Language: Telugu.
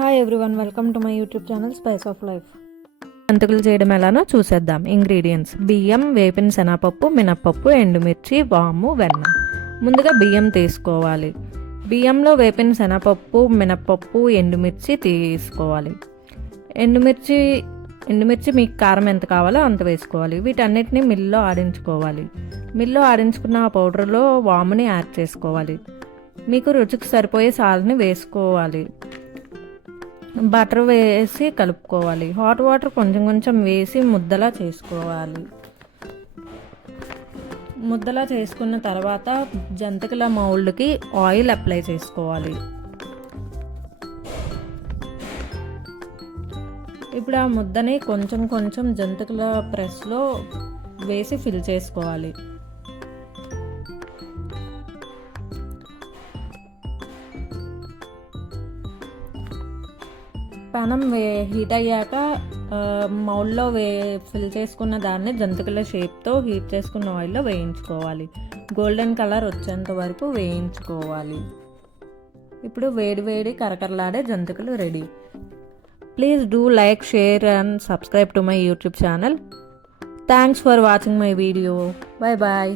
Hi everyone, welcome to my YouTube channel spice of life. జంతికలు చేయడం ఎలానో చూసేద్దాం. ఇంగ్రీడియంట్స్: బియ్యం, వేపిన శనగపప్పు, మినప్పప్పు, ఎండుమిర్చి, వాము, వెన్న. ముందుగా బియ్యం తీసుకోవాలి. బియ్యంలో వేపిన శనగపప్పు, మినప్పప్పు, ఎండుమిర్చి తీసుకోవాలి. ఎండుమిర్చి మీకు కారం ఎంత కావాలో అంత వేసుకోవాలి. వీటన్నిటిని మిల్లో ఆడించుకోవాలి. మిల్లో ఆడించుకున్న ఆ పౌడర్లో వాముని యాడ్ చేసుకోవాలి. మీకు రుచికి సరిపోయే సాల్ట్ని వేసుకోవాలి. బటర్ వేసి కలుపుకోవాలి. హాట్ వాటర్ కొంచెం కొంచెం వేసి ముద్దలా చేసుకోవాలి. ముద్దలా చేసుకున్న తర్వాత జంతికల మౌల్డ్కి ఆయిల్ అప్లై చేసుకోవాలి. ఇప్పుడు ఆ ముద్దని కొంచెం కొంచెం జంతికల ప్రెస్లో వేసి ఫిల్ చేసుకోవాలి. పెనం హీట్ అయ్యాక మౌల్లో ఫిల్ చేసుకున్న దాన్ని జంతికల షేప్తో హీట్ చేసుకున్న ఆయిల్లో వేయించుకోవాలి. గోల్డెన్ కలర్ వచ్చేంత వరకు వేయించుకోవాలి. ఇప్పుడు వేడి వేడి కరకరలాడే జంతికలు ready. Please do like, share and subscribe to my YouTube channel. Thanks for watching my video. Bye bye.